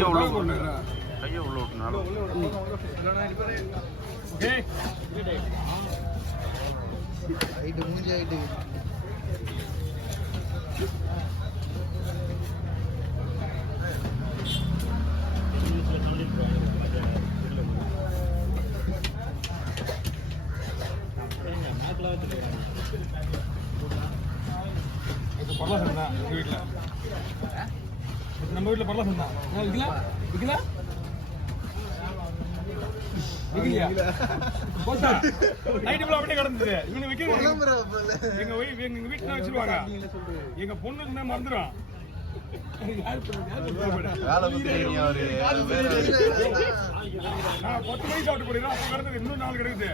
கையை உள்ள விட்டுனாலும் ஹைட் மூஞ்சி ஹைட் பரவாயில்ல தான் எங்கள் வீட்டில் நம்ம வீட்டில் பரவாயில்ல தான் விற்கலாம் விற்கலாம் அப்படியே கிடந்தது இவங்க வைக்க எங்க வீட்டுல வச்சிருவாங்க எங்க பொண்ணு இருந்தா மறந்துடும் நான் 10 மணிக்கு சாப்பிட்டு போறேன் அப்ப கிடந்தது இன்னும் 4 கிடக்குது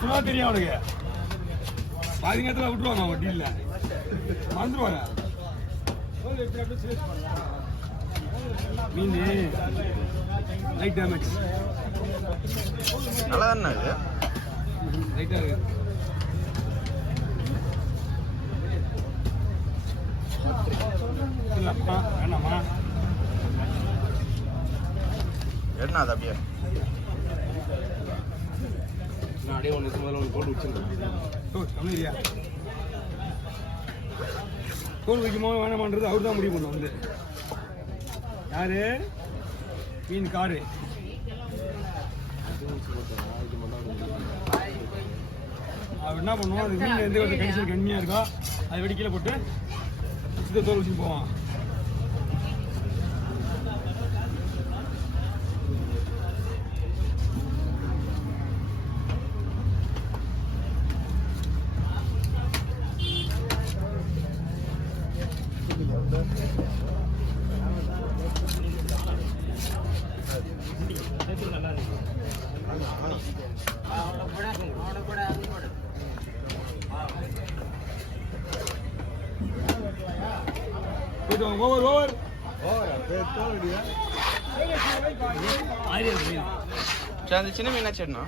சும்மா தெரியும் அவனுக்கு பாதி நேரத்தில் விட்டுருவாங்க அவங்க டீல்ல மறந்துடுவாங்க மீன் லைட் டேமேஜ் நல்லா தானே இது லைட்டாக இருக்கு இல்லைப்பா வேணாமா என்ன அது அப்படியே அப்படியே ஒன்று முதல்ல ஒன்று போட்டு வச்சுருக்கேன் கம்மியா தோல் வைக்குமா வேணாமான்றது அவர் தான் முடிவு பண்ணும் வந்து யாரு மீன் காரு அவர் என்ன பண்ணுவோம் அது மீன் எந்த ஒரு கண்டிஷன் கம்மியாக இருக்கோ அதை வெடிக்கையில் போட்டு இந்த தோல் வச்சுட்டு போவான் ஓவர் ஓவர் அந்த சின்ன மீனா சேடனா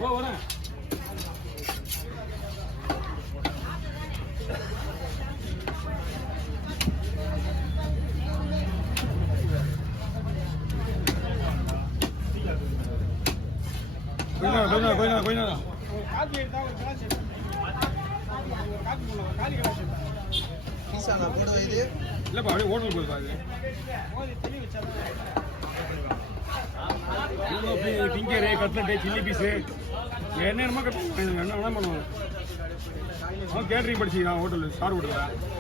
இல்லப்பா அப்படியே ஹோட்டல் போயிருப்பாரு ஃபிங்கரு கட்லெட்டு சில்லி பீஸு என்னென்னமோ கட் என்ன வேணா பண்ணுவாங்க அவன் கேட்ரிங் படிச்சுக்கிறான் ஹோட்டலு ஸ்டார் ஹோட்டலில்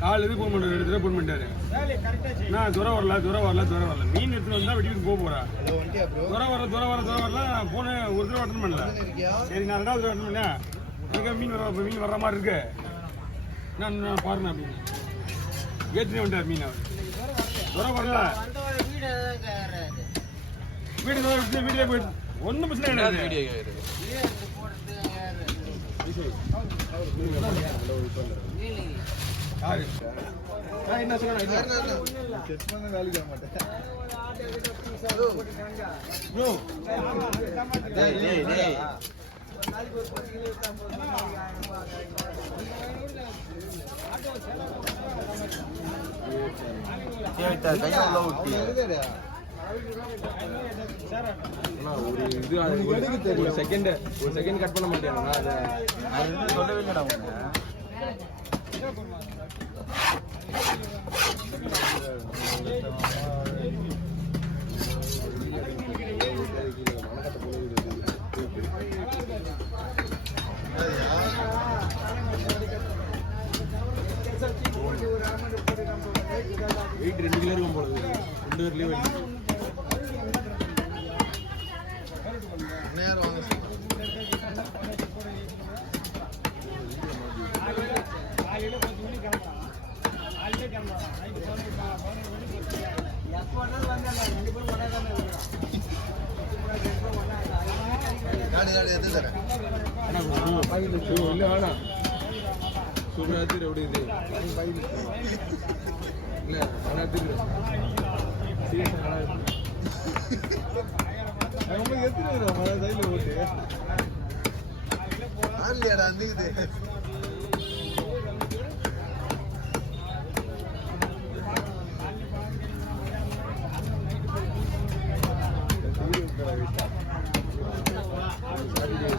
கால் இது போன் பண்ண எடுத்துட்டு போன் பண்ணிட்டாரு நான் துரம் வரல மீன் எடுத்துட்டு வந்தா வெட்டிட்டு போக போறேன் துரம் வரல போன ஒரு தடவை அட்டன் பண்ணல சரி நான் 2வது தடவை அட்டன் பண்ணேன் எனக்கு மீன் வர்ற மாதிரி இருக்கு நான் பாருங்க அப்படின்னு ஏற்றுனே வந்துட்டார் மீன் அவர் துரம் வரல வீட்டுல போயிட்டு ஒன்றும் பிரச்சனை கிடையாது என்ன சொல்ல வேலைக்கு ஆக மாட்டேன் ஒரு இது ஒரு செகண்ட் கட் பண்ண மாட்டேன் சொல்லவே இல்லடா வெயிட் 2 கிலோ இருக்கும் போல 2 நேரம் வாங்க காடி காடி எது தரேன் இல்லை வேணாம் சூப்பராக எப்படி இது இல்லை ஆனால் நம்ம எத்தனை வரும் சைடில் ஓட்டு ஆன்லையாடா அந்துக்குது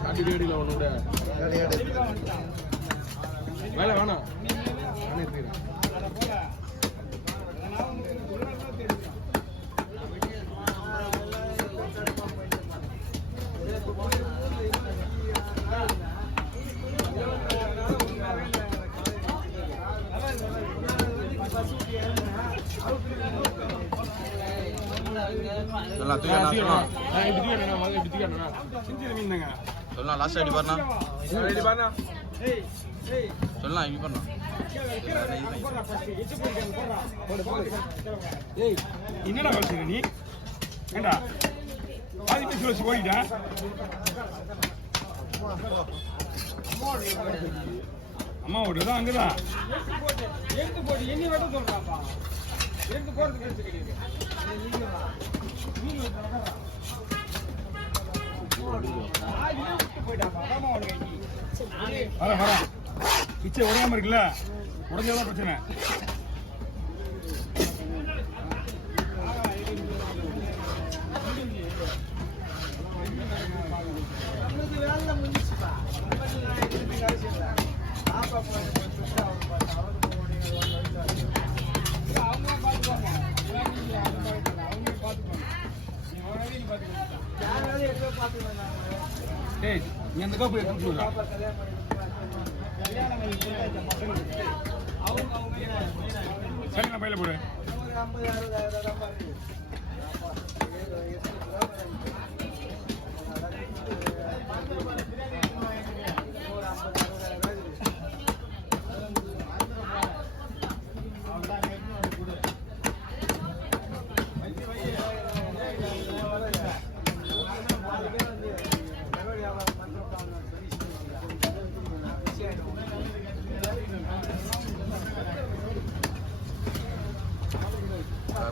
அடிக்கடியில் ஒன்று விட காடி வேலை வேணாம் நானே இருக்கிறேன் சொல்லலாம் தூக்கி சொல்லலாம் லாஸ்ட் அடி பாருண்ணா சொல்லலாம் இப்படி பண்ணா என்னடா கழிச்சு நீ ஏண்டா பாதி பேசி வச்சு போயிட்டா அம்மா ஓடுதான் அங்கதான் எடுத்து போட்டு என்ன வேணும் சொல்றாப்பா எடுத்து போறது கிடையாது வர பிச்சை உடையாம இருக்குல்ல உடஞ்சதான் பிரச்சனை ஏய் நீ அந்த கோப்பை எடுத்து விடுறா சரி நான் பையில போடு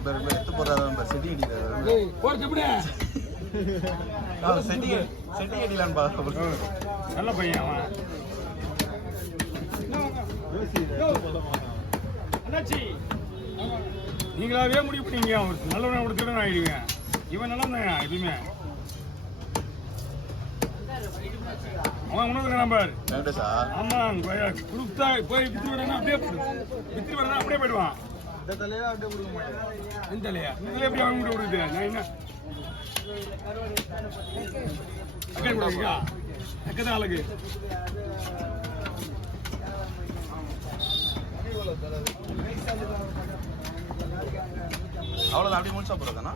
எடுத்து போடுறாங்க செடி அடிக்கிறாரு செடி அடிக்கலான்னு பார்க்க நல்ல பையன் அவன் நீங்களாவே முடிவு பண்ணீங்க அவர் நல்லவனை கொடுத்துட்டு ஆயிடுவேன் இவன் நல்லா இருந்தாங்க எப்பயுமே அவன் உணவு நம்பர் ஆமா கொடுத்தா போய் வித்து விடனா அப்படியே வித்து விடனா அப்படியே போயிடுவான் இந்த தலையா அப்படியே கொடுக்க மாட்டேன் இந்த தலையா இதுல எப்படி அவங்க கூட விடுது நான் என்ன அக்கறை கூட அக்கதான் அழகு அவ்வளோதான் அப்படியே முடிச்சா போகிறதானா